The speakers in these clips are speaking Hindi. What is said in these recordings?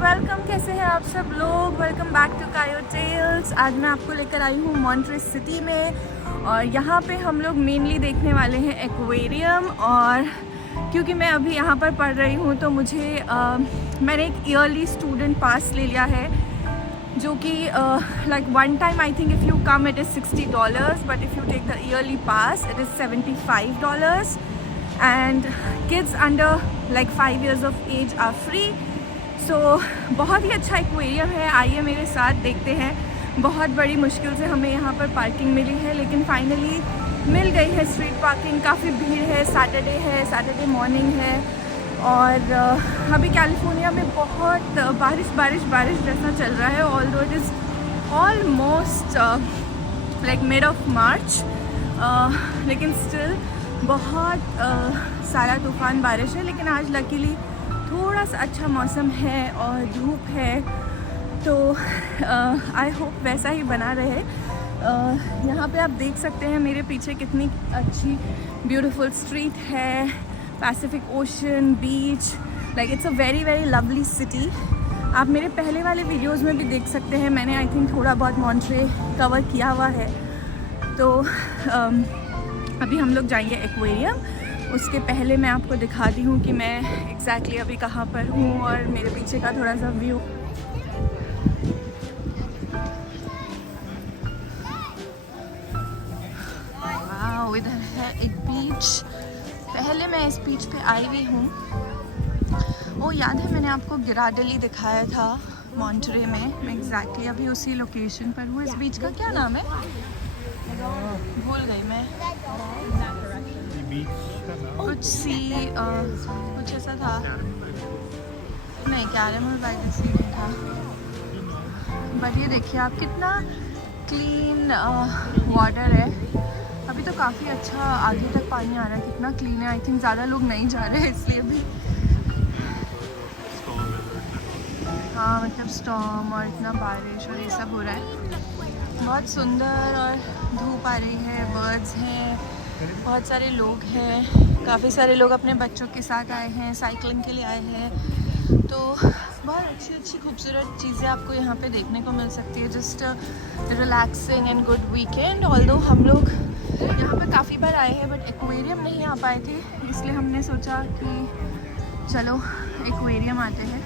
वेलकम, कैसे हैं आप सब लोग। Welcome back to kayotales। आज मैं आपको लेकर आई हूँ मॉन्ट्रे सिटी में और यहाँ पे हम लोग मेनली देखने वाले हैं एक्वेरियम। और क्योंकि मैं अभी यहाँ पर पढ़ रही हूँ तो मुझे मैंने एक ईयरली स्टूडेंट पास ले लिया है जो कि like one time I think if you come it is $60 but if you take the early pass it is $75 and kids under like 5 years of age are free। so बहुत ही अच्छा एक्वेरियम है, आइए मेरे साथ देखते हैं। बहुत बड़ी मुश्किल से हमें यहाँ पर पार्किंग मिली है लेकिन फाइनली मिल गई है स्ट्रीट पार्किंग। काफ़ी भीड़ है, सैटरडे मॉर्निंग है और अभी कैलिफोर्निया में बहुत बारिश जैसा चल रहा है। Although it is almost like mid of March लेकिन स्टिल बहुत सारा तूफ़ान बारिश है। लेकिन आज लकीली थोड़ा सा अच्छा मौसम है और धूप है तो आई होप वैसा ही बना रहे। यहाँ पे आप देख सकते हैं मेरे पीछे कितनी अच्छी ब्यूटीफुल स्ट्रीट है, Pacific ocean, beach, like it's a very lovely city. आप मेरे पहले वाले वीडियोज़ में भी देख सकते हैं, मैंने आई थिंक थोड़ा बहुत मॉन्ट्रे कवर किया हुआ है। तो अभी हम लोग जाएंगे एक्वेरियम। उसके पहले मैं आपको दिखाती हूँ कि मैं एग्जैक्टली अभी कहाँ पर हूँ और मेरे पीछे का थोड़ा सा व्यू। वाह, इधर है एक बीच। पहले मैं इस बीच पे आई हुई हूँ। वो याद है मैंने आपको गिराडली दिखाया था मॉन्टरे में। मैं एग्जैक्टली अभी उसी लोकेशन पर हूँ। इस बीच का क्या नाम है भूल गई मैं। कुछ कुछ ऐसा था, नहीं कैरेमल वाइट सी नहीं था। बट ये देखिए आप कितना क्लीन वाटर है। अभी तो काफ़ी अच्छा आगे तक पानी आ रहा है, कितना क्लीन है। आई थिंक ज़्यादा लोग नहीं जा रहे हैं इसलिए भी। हाँ मतलब स्टॉर्म और इतना बारिश और ये सब हो रहा है। बहुत सुंदर और धूप आ रही है, बर्ड्स हैं, बहुत सारे लोग हैं। काफ़ी सारे लोग अपने बच्चों के साथ आए हैं, साइकिलिंग के लिए आए हैं। तो बहुत अच्छी खूबसूरत चीज़ें आपको यहाँ पे देखने को मिल सकती है। Just relaxing and good weekend. Although हम लोग यहाँ पे काफ़ी बार आए हैं बट एक्वेरियम नहीं आ पाए थे, इसलिए हमने सोचा कि चलो एक्वेरियम आते हैं।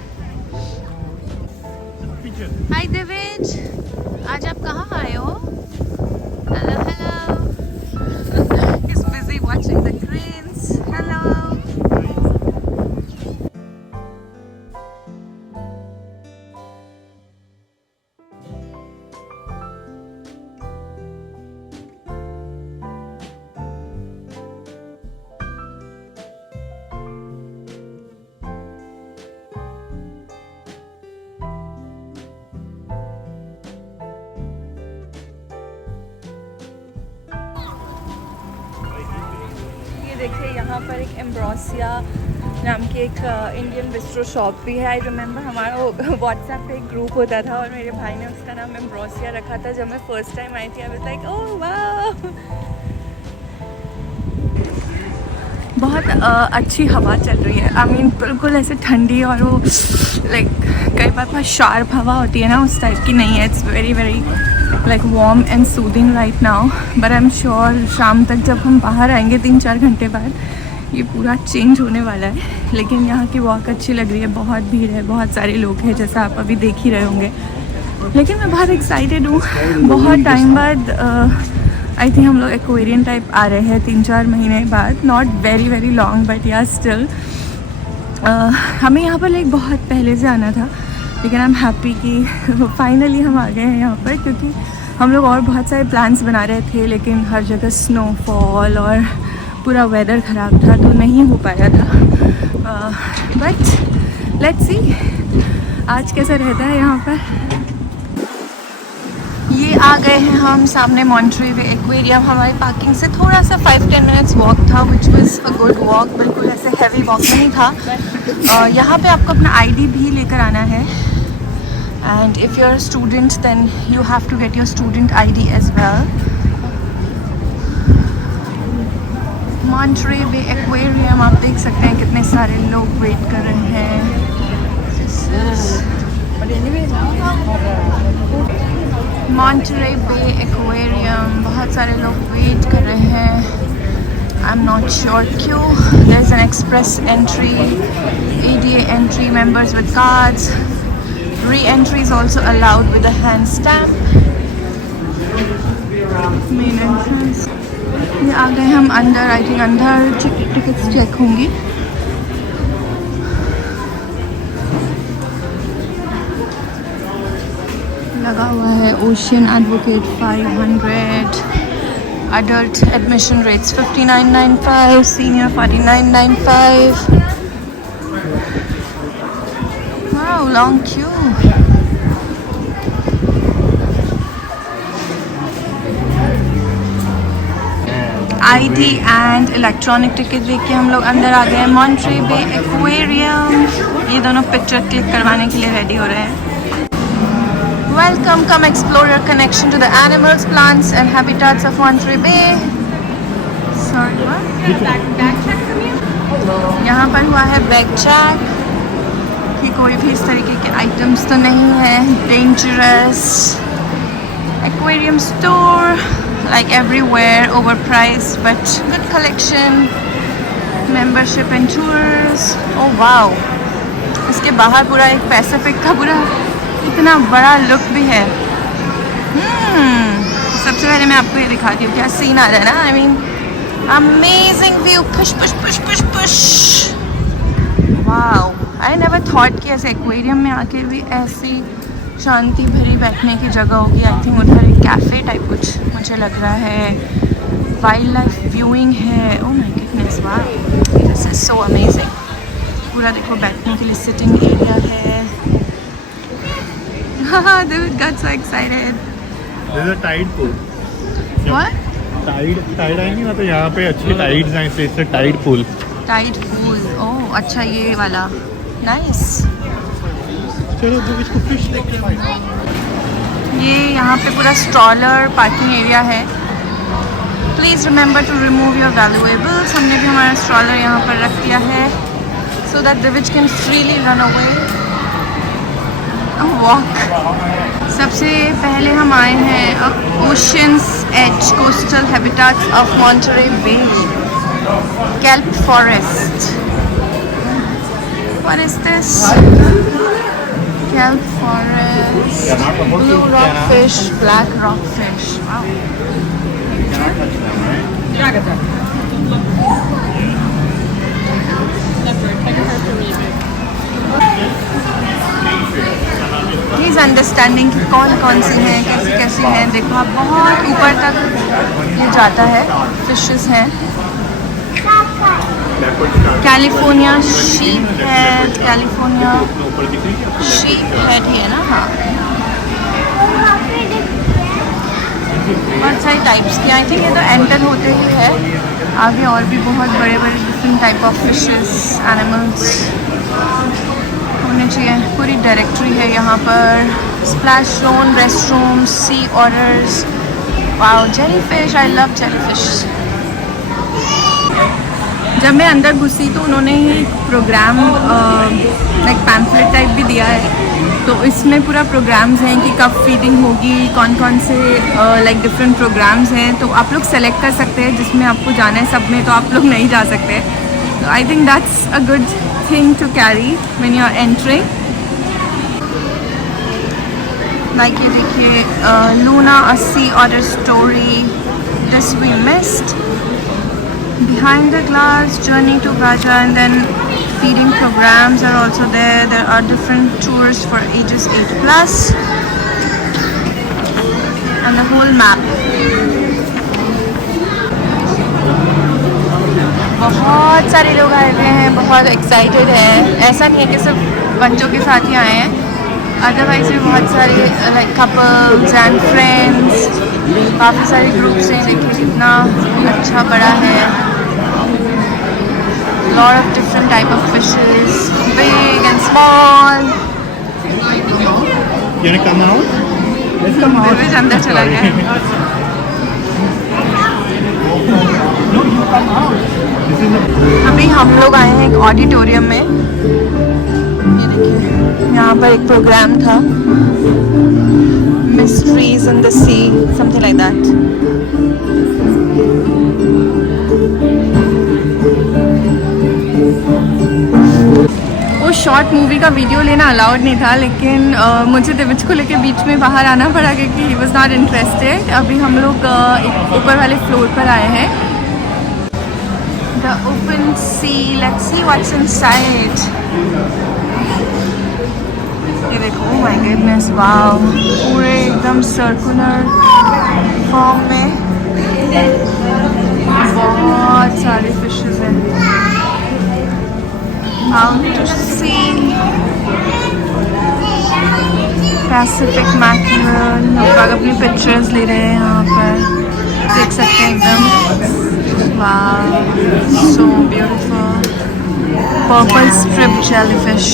हाय दिवेज, आज आप कहाँ आए हो? Hello hello. He's busy watching the cranes. Hello. देखिए यहाँ पर एक एम्ब्रोसिया नाम की एक इंडियन बिस्ट्रो शॉप भी है। आई रिमेंबर हमारा व्हाट्सएप पे एक ग्रुप होता था और मेरे भाई ने उसका नाम एम्ब्रोसिया रखा था जब मैं फर्स्ट टाइम आई थी। आई वाज लाइक ओह वाह। बहुत अच्छी हवा चल रही है। आई मीन बिल्कुल ऐसे ठंडी और वो लाइक कई बार बहुत शार्प हवा होती है ना, उस टाइप की नहीं है। It's very like warm and soothing right now. But I am sure शाम तक जब हम बाहर आएंगे 3-4 घंटे बाद ये पूरा चेंज होने वाला है। लेकिन यहाँ की वॉक अच्छी लग रही है, बहुत भीड़ है, बहुत सारे लोग हैं जैसा आप अभी देख ही रहे होंगे। लेकिन मैं बहुत एक्साइटेड हूँ। बहुत टाइम बाद आई थिंक हम लोग एक्वेरियम टाइप आ रहे हैं 3-4 महीने बाद। नॉट वेरी लॉन्ग बट या स्टिल हमें यहाँ पर लाइक बहुत पहले से आना था लेकिन आई एम हैप्पी कि फाइनली हम आ गए हैं यहाँ पर। क्योंकि हम लोग और बहुत सारे प्लान्स बना रहे थे लेकिन हर जगह स्नोफॉल और पूरा वेदर ख़राब था तो नहीं हो पाया था। बट लेट्स सी आज कैसा रहता है यहाँ पर। ये आ गए हैं हम सामने मॉन्ट्रे एक्वेरियम। हमारी पार्किंग से थोड़ा सा 5-10 मिनट्स वॉक था which was a good walk. बिल्कुल ऐसे हैवी वॉक नहीं था। यहाँ पे आपको अपना आईडी भी लेकर आना है and if you are student then you have to get your student ID as well. Monterey Bay aquarium आप देख सकते हैं कितने सारे लोग वेट कर रहे हैं। This is Monterey Bay Aquarium, बहुत सारे लोग वेट कर रहे हैं। I'm not sure क्यों। There's an express entry, ADA entry, members with cards. Re-entry is also allowed with a hand stamp. Main entrance। ये आ गए हम अंदर। आई थिंक अंदर टिकट्स चेक होंगी। लगा हुआ है ocean advocate 500, adult admission rates $59.95, senior $49.95. Wow, long queue. ID and electronic ticket देख के हम लोग अंदर आ गए हैं Monterey Bay Aquarium। ये दोनों पिक्चर क्लिक करवाने के लिए रेडी हो रहे हैं। Welcome, come explore your connection to the animals, plants and habitats of Monterey Bay. Sorry, what? Bag check from you? यहाँ पर हुआ है बैग चेक कि कोई भी इस तरीके के आइटम्स तो नहीं है। Dangerous aquarium store, like everywhere, overpriced but good collection. Membership and tours. Oh wow! इसके बाहर पूरा एक पैसिफिक का पूरा इतना बड़ा लुक भी है। सबसे पहले मैं आपको ये दिखाती हूँ क्या सीन आ रहा है ना। I mean amazing view. Push push push push push. Wow, I never thought कि ऐसे एक्वेरियम में आके भी ऐसी शांति भरी बैठने की जगह होगी। आई थिंक उधर एक कैफ़े टाइप कुछ मुझे लग रहा है। वाइल्ड लाइफ व्यूइंग है। Oh my goodness, wow, this is so amazing. पूरा देखो बैठने के लिए सिटिंग एरिया है। Dude got so excited. There's a tide pool. What? Tide आएंगी ना तो यहाँ पे अच्छी tides हैं, इसलिए इससे tide pool. Tide pool. ओह अच्छा, ये वाला nice. चलो जो इसको fish देखते हैं। ये यहाँ पे पूरा स्ट्रॉलर पार्किंग एरिया है। Please remember to remove your valuables. हमने भी हमारा स्ट्रॉलर यहाँ पर रख दिया है so that the witch can freely run away. Walk. सबसे पहले हम आए हैं ocean's edge coastal habitats of Monterey Bay, kelp forest. What is this? Kelp forest, blue rockfish, black rockfish. Please understanding कि कौन कौन सी हैं, कैसी कैसी हैं। देखो आप बहुत ऊपर तक ये जाता है। फिशेस हैं। California sheephead, California sheephead ही है ना। हाँ, बहुत सारी टाइप्स की। आई थिंक ये तो एंटर होते ही है। आगे और भी बहुत बड़े बड़े different type of fishes, animals होने चाहिए। पूरी डायरेक्टरी है यहाँ पर। Splash zone, rest room, sea otters. Wow, jellyfish, I love jellyfish. जब मैं अंदर घुसी तो उन्होंने ही प्रोग्राम लाइक पैम्फलेट टाइप भी दिया है। तो इसमें पूरा प्रोग्राम्स हैं कि कब फीडिंग होगी, कौन कौन से लाइक डिफरेंट प्रोग्राम्स हैं। तो आप लोग सेलेक्ट कर सकते हैं जिसमें आपको जाना है। सब में तो आप लोग नहीं जा सकते। तो I think that's a good thing to carry when you are entering. Like ये देखिए, Luna, a sea otter story, this we missed. Behind the glass, journey to Baja, and then feeding programs are also there. There are different tours for ages 8+, and the whole map. बहुत सारे लोग आए हुए हैं, बहुत एक्साइटेड हैं। ऐसा नहीं है कि सिर्फ बच्चों के साथ ही आए हैं, अदरवाइज भी बहुत सारे लाइक कपल्स एंड फ्रेंड्स, काफ़ी सारे ग्रुप्स हैं। देखिए कितना अच्छा बड़ा है। Lot of different type of fishes, big and small. अंदर चला गया। अभी हम लोग आए हैं एक ऑडिटोरियम में। ये देखिए यहाँ पर एक प्रोग्राम था, mysteries in the sea, something like that. वो शॉर्ट मूवी का वीडियो लेना अलाउड नहीं था, लेकिन मुझे दिविज को लेके बीच में बाहर आना पड़ा क्योंकि ही वॉज नॉट इंटरेस्टेड। अभी हम लोग एक ऊपर वाले फ्लोर पर आए हैं। The open sea, let's see what's inside. ये देखो, ओह माय गुडनेस, वाओ, पूरे एकदम सर्कुलर फॉर्म में बहुत सारे फिशेस हैं। Out to sea, Pacific macule. लोग अपनी पिक्चर्स ले रहे हैं यहाँ पर, देख सकते हैं एकदम। Wow, so beautiful. Purple strip jellyfish.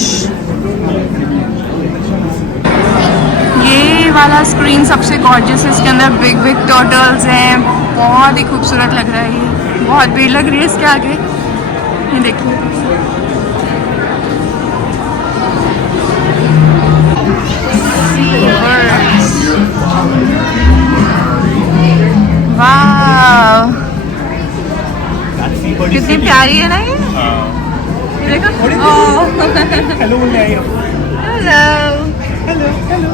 ये वाला स्क्रीन सबसे गॉर्जियस है, इसके अंदर बिग बिग टर्टल्स हैं, बहुत ही खूबसूरत लग रहा है। ये बहुत भीड़ लग रही है इसके आगे, ये देखिए। वाह, कितनी प्यारी है ना ये। देखो, हेलो बोलने आई हो। Hello hello hello.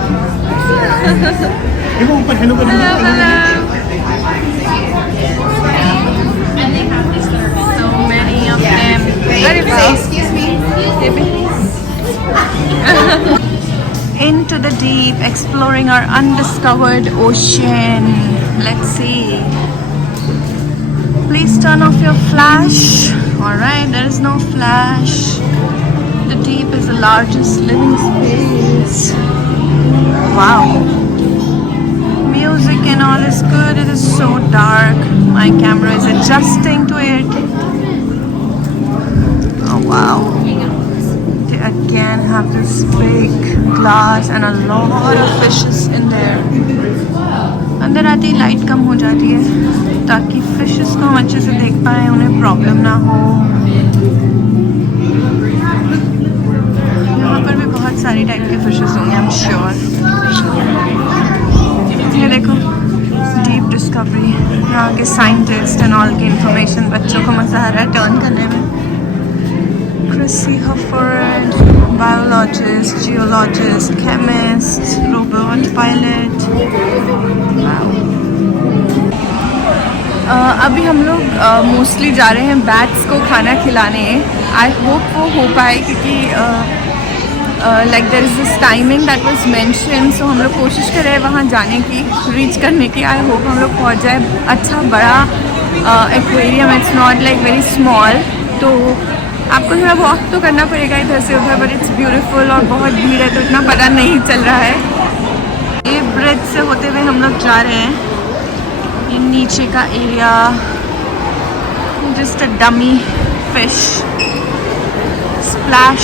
देखो ऊपर हेलो कर। So many of them. Very well. Excuse me. Into the deep, exploring our undiscovered ocean. Let's see. Please turn off your flash. Alright, there is no flash. The deep is the largest living space. Wow. Music and all is good. It is so dark. My camera is adjusting to it. Oh wow. They again have this big glass and a lot of fishes in there. अंदर आती ही लाइट कम हो जाती है ताकि फिशेस को हम अच्छे से देख पाए, उन्हें प्रॉब्लम ना हो। यहाँ पर भी बहुत सारी टाइप के फिशेस होंगे, आई एम श्योर। ये देखो, डीप डिस्कवरी। यहाँ के साइंटिस्ट एंड ऑल की इंफॉर्मेशन, बच्चों को मज़ा आ रहा है टर्न करने में। Chrissy Hufford, biologist, geologist, chemist, robot pilot. Wow. अभी हम लोग मोस्टली जा रहे हैं बैट्स को खाना खिलाने। आई होप वो हो पाए क्योंकि like there is this timing that was mention, so हम लोग कोशिश कर रहे हैं वहाँ जाने की, रीच करने की। आई होप हम लोग पहुँच जाए। अच्छा बड़ा aquarium, it's not like very small, तो आपको थोड़ा वॉक तो करना पड़ेगा इधर से उधर, बट इट्स ब्यूटीफुल। और बहुत भीड़ है तो इतना पता नहीं चल रहा है। ये ब्रिज से होते हुए हम लोग जा रहे हैं। ये नीचे का area, just a dummy fish. Splash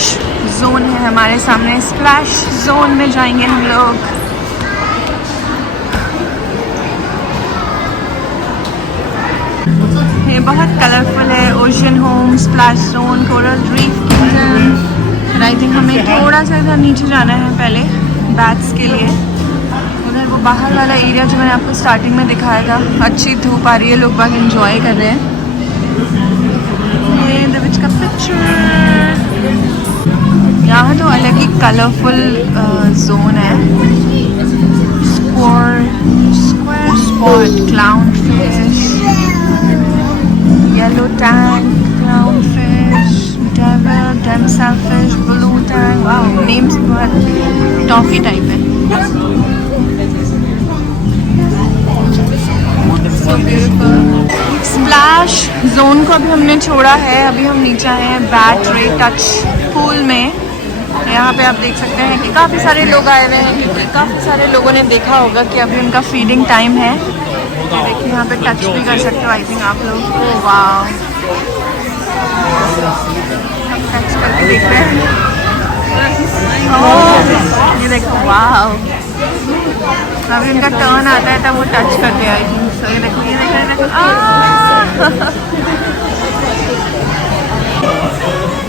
zone है हमारे सामने, स्प्लैश जोन में जाएंगे हम लोग। ये बहुत कलरफुल है। Ocean home, splash zone, coral reef kingdom. I think हमें थोड़ा सा इधर नीचे जाना है पहले बैट्स के लिए। उधर वो बाहर वाला एरिया जो मैंने आपको स्टार्टिंग में दिखाया था, अच्छी धूप आ रही है, लोग बाग एंजॉय कर रहे हैं। ये द विच का पिक्चर। यहाँ तो अलग ही कलरफुल जोन है। Square spot clownfish, yellow tank clownfish, devil, damselfish, blue tank. Wow, names बहुत टॉफी टाइप है। So beautiful. स्प्लैश जोन को अभी हमने छोड़ा है, अभी हम नीचे आए हैं बैट रे टच पूल में। यहाँ पे आप देख सकते हैं कि काफ़ी सारे लोग आए हुए हैं क्योंकि काफ़ी सारे लोगों ने देखा होगा कि अभी उनका फीडिंग टाइम है। देखिए यहाँ पे टच भी कर सकते हो आई थिंक आप लोग। ओह वाव, टच करके देख रहे हैं। ओह ये देखो, वाव, अभी उनका टर्न आता है तब वो टच करते हैं आई थिंक। सो ये देखो, ये देखो,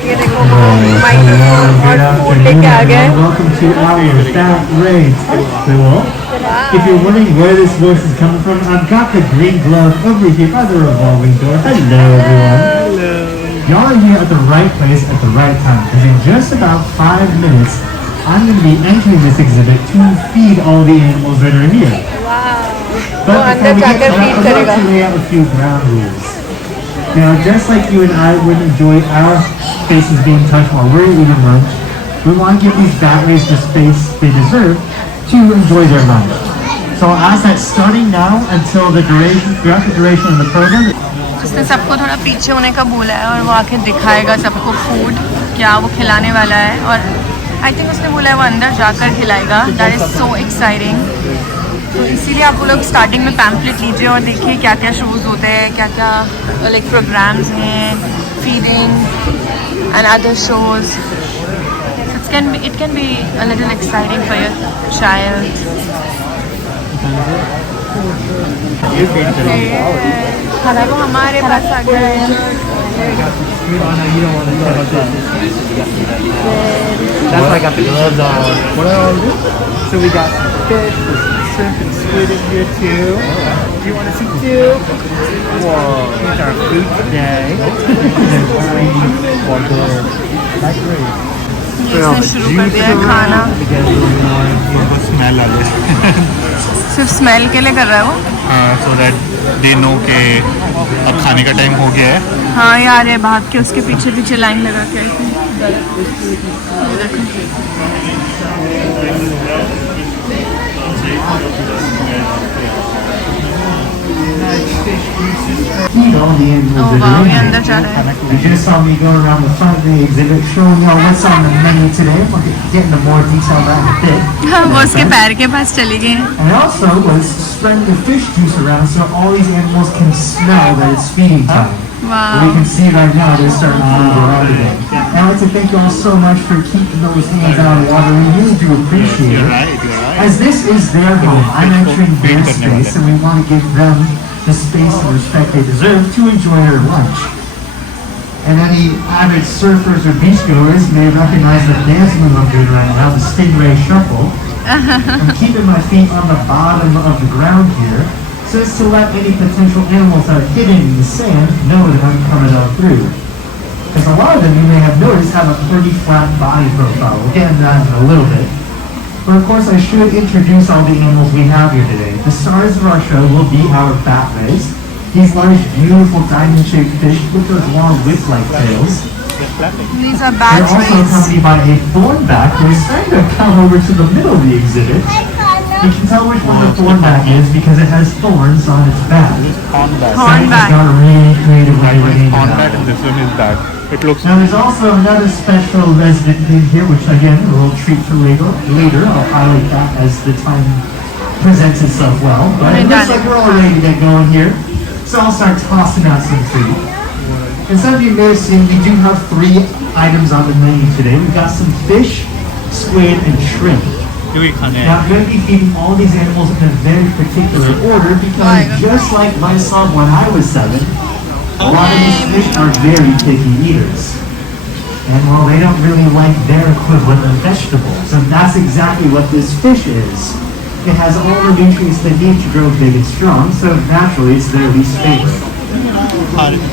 ये देखो, माइक्रोफोन और फूड लेके आ गए। Welcome to our Fat Race Festival. If you're wondering where this voice is coming from, I've got the green glove over here by the revolving door. Hello, everyone. Hello. Y'all are here at the right place at the right time, because in just about 5 minutes, I'm going to be entering this exhibit to feed all the animals that are here. Wow. But वो अंदर before we get जाकर to that, feed I'd like करेगा। to lay out a few ground rules. Now, just like you and I would enjoy our faces being touched while we're eating lunch, we want to give these bat rays the space they deserve to enjoy their lunch. So I'll ask that starting now until throughout the duration of the program. उसने सबको थोड़ा पीछे होने का बोला है और वो आके दिखाएगा सबको फूड क्या वो खिलाने वाला है, और आई थिंक उसने बोला है वो अंदर जाकर खिलाएगा। That is so exciting. तो इसीलिए आप वो लोग स्टार्टिंग में पैम्पलेट लीजिए और देखिए क्या क्या शोज़ होते हैं, क्या क्या लाइक प्रोग्राम्स हैं, feeding and other shows. It can be a little exciting for your child. खाना को हमारे पास आ गया है। That's why I got the gloves on. What are all this? So we got fish, shrimp, and squid in here too. Do you want to see too? Whoa. Here's our food today. That's great. इसने शुरू कर दिया है खाना। स्मेल आ जाए। सिर्फ स्मेल के लिए कर रहा है वो। हाँ, so that they know कि अब खाने का टाइम हो गया है। हाँ यार ये भाग के उसके पीछे पीछे लाइन लगा के आई थी। Feed all the animals that are in ये here. अंदर जा रहा है। You just saw me go around the front of the exhibit showing y'all what's on the menu today. We'll get into more detail that in a bit. वो उसके पैर के पास चली गई हैं। And also was spreading the fish juice around so all these animals can smell that it's feeding time. वाह। We can see right now they're starting to move around again. And I'd like to thank you all so much for keeping those hands out of the water. We really do appreciate You're it. right, you're right. As this is their home, I'm entering their space and we want to give them the space and respect they deserve to enjoy their lunch. And any avid surfers or beachgoers may recognize the dance move I'm doing right now, the Stingray Shuffle. I'm keeping my feet on the bottom of the ground here, so as to let any potential animals that are hidden in the sand know that I'm coming out through. Because a lot of them, you may have noticed, have a pretty flat body profile. We'll get into that in a little bit. But of course, I should introduce all the animals we have here today. The stars of our show will be our bat rays. These large, beautiful diamond-shaped fish with those long whip-like tails. These are They're bad also rays। accompanied by a thornback who is starting to come over to the middle of the exhibit. You can tell which one the thornback is because it has thorns on its back. Hornback. Hornback। Someone's got a really creative way of name Hornback that. and this one is back. It looks. Now there's also another special resident thing here, which again, a little treat for later. I'll highlight that as the time presents itself well. But it looks like we're all ready to get going here. So I'll start tossing out some food. And some of you may have seen we do have 3 items on the menu today. We've got some fish, squid, and shrimp. Now I'm going to be feeding all these animals in a very particular order because just like myself when I was 7, a lot of these fish are very picky eaters. And well, they don't really like their equivalent of vegetables. And that's exactly what this fish is. It has all the nutrients they need to grow big and strong, so naturally it's their least favorite.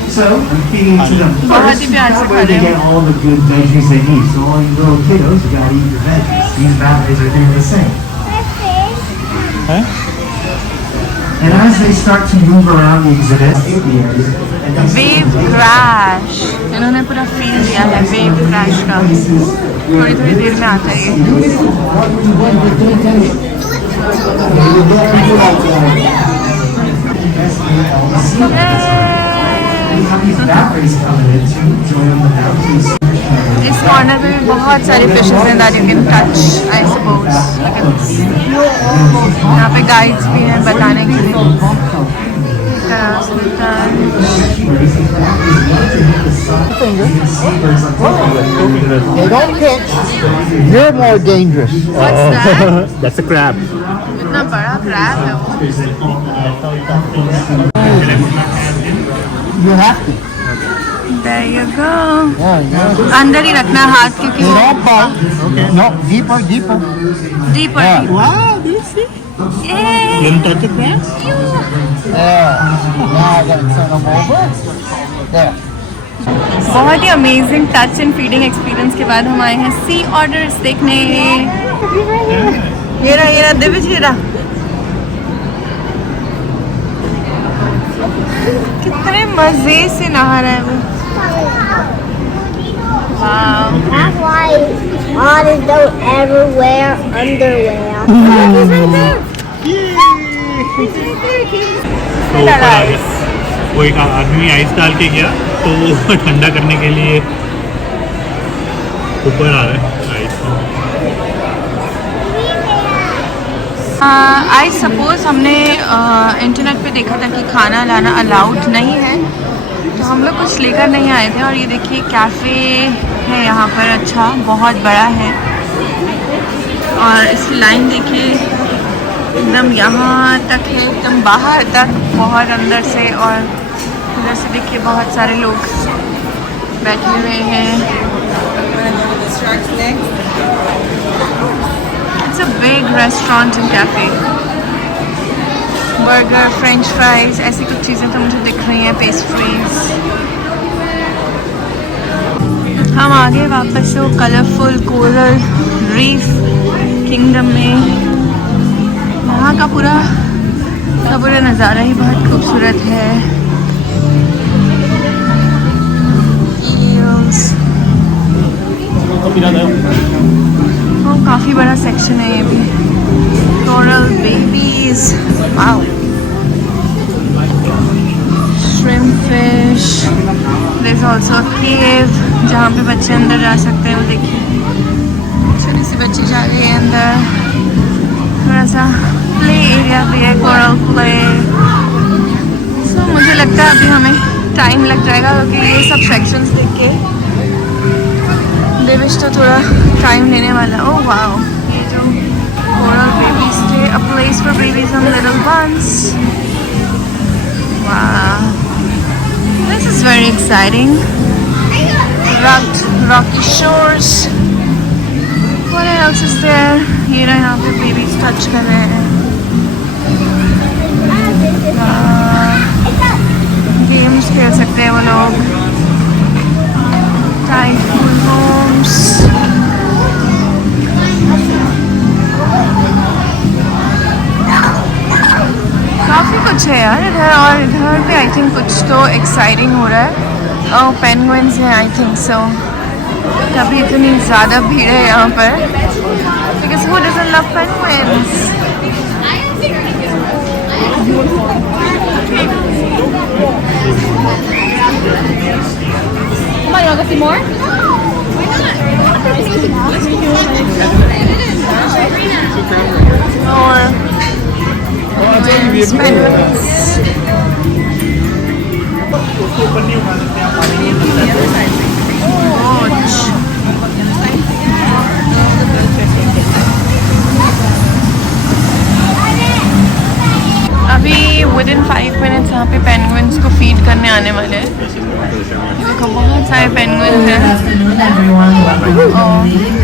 So I'm feeding it to them first, that way they get all the good veggies they need. So all you little kiddos, you gotta eat your veggies. These batteries are doing the same. And as they start to move around the exhibit, wave crash इन्होंने पूरा फील दिया है वेव क्रैश का। थोड़ी थोड़ी देर में आता है ये। इस कॉर्नर पे भी बहुत सारी फिशेस हैं that you can touch I suppose. यहाँ पे गाइड्स भी हैं बताने के लिए। They don't pitch. You're more dangerous. What's that? That's a crab. इतना बड़ा क्रैब है वो। You have to. There you go. अंदर ही रखना हाथ क्योंकि वो No, deeper, deeper. deeper. Wow, do you see? Yay! Let me touch it, man. There. Now I gotta turn them over. There. बहुत ही amazing touch and feeding experience के बाद हम आए हैं सी ऑर्डर्स देखने। ये रहा दिव्य ये रहा। कितने मजे से नहा रहा है वो। वाव। That's why otters don't ever wear underwear. तो ऊपर आ गया। वो एक आदमी आइस डाल के गया तो वो ठंडा करने के लिए ऊपर आ रहा है आइस। आई सपोज हमने इंटरनेट पे देखा था कि खाना लाना अलाउड नहीं है, तो हम लोग कुछ लेकर नहीं आए थे। और ये देखिए कैफ़े है यहाँ पर, अच्छा बहुत बड़ा है। और इसकी लाइन देखिए एकदम यहाँ तक है, एकदम बाहर तक, बहुत अंदर से। और इधर से देखिए बहुत सारे लोग बैठे हुए हैं। It's a big restaurant and cafe. Burger, French fries, ऐसी कुछ चीज़ें तो मुझे दिख रही हैं, पेस्ट्रीज। हम आ गए वापस से कलरफुल कोरल रीफ किंगडम में। यहाँ का पूरा नज़ारा ही बहुत खूबसूरत है। काफ़ी बड़ा सेक्शन है ये भी। Coral babies, wow, shrimp fish. There is also a cave जहाँ पे बच्चे अंदर जा सकते हैं। वो देखिए छोटी सी बच्ची जा रही है अंदर। थोड़ा सा प्ले एरिया भी है, कोरल प्ले। सो मुझे लगता है अभी हमें टाइम लग जाएगा क्योंकि ये सब सेक्शंस देख के देविश तो थोड़ा टाइम लेने वाला। ओह वाओ, ये जो coral baby stay, a place for babies and little ones. Wow, this is very exciting. Rocky shores, what else is there? ये ना यहाँ पे बेबीज टच कर रहे हैं। गेम्स खेल सकते हैं वो लोग। टाइफून होम्स, काफ़ी कुछ है यार इधर। और इधर भी आई थिंक कुछ तो एक्साइटिंग हो रहा है। और पेंगुइन्स हैं आई थिंक सो, तभी इतनी ज़्यादा भीड़ है यहाँ पर। Because who doesn't love penguins? Come on, you want to go see more? अभी विदिन 5 मिनट्स यहाँ पे पेंगुइन्स को फीड करने आने वाले हैं। देखो बहुत सारे पेंगुइन्स हैं।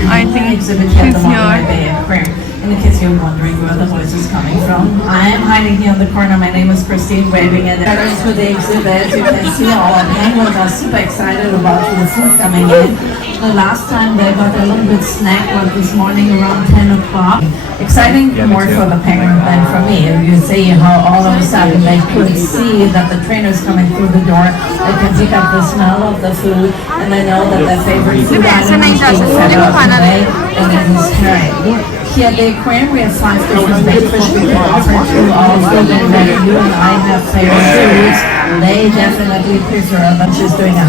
I think he's here. In case you're wondering where the voice is coming from, I am hiding here in the corner. My name is Christine, waving at the entrance to the exhibit. You can see all our penguins are super excited about the food coming in. The last time they got a little bit snack was this morning around 10 o'clock. Exciting more for the penguin than for me. You see how all of a sudden they could see that the trainer is coming through the door. They can pick up the smell of the food and they know that their favorite food item is being fed out today, and it is herring. Here at the aquarium we have 5 different bait fishes we offer to all children that you and I have favorite foods. They definitely prefer, but she's doing a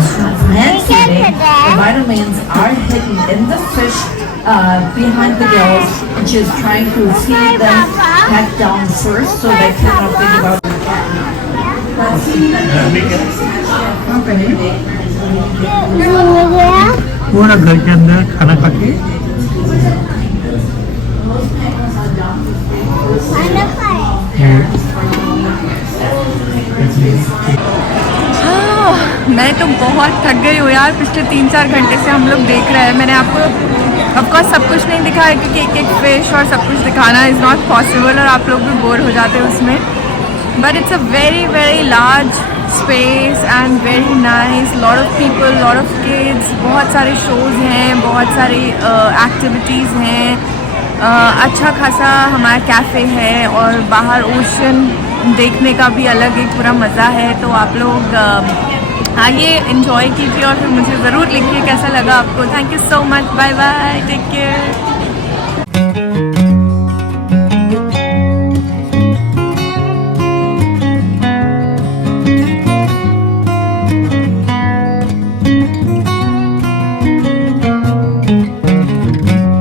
hand feeding. The vitamins are hidden in the fish behind the gills, and she's trying to feed them head down first so they cannot think about पूरा घर के अंदर खाना खा के मैं तो बहुत थक गई हूँ यार, पिछले 3-4 घंटे से हम लोग देख रहे हैं। मैंने आपको ऑफकोर्स सब कुछ नहीं दिखाया क्योंकि एक एक फिश और सब कुछ दिखाना इज़ नॉट पॉसिबल और आप लोग भी बोर हो जाते हैं उसमें। But it's a very very large space and very nice, lot of people, lot of kids, बहुत सारे शोज़ हैं, बहुत सारी एक्टिविटीज़ हैं, अच्छा खासा हमारा कैफ़े है और बाहर ओशन देखने का भी अलग एक पूरा मज़ा है। तो आप लोग आइए, एंजॉय कीजिए और फिर मुझे ज़रूर लिखिए कैसा लगा आपको। Thank you so much, bye bye, take care.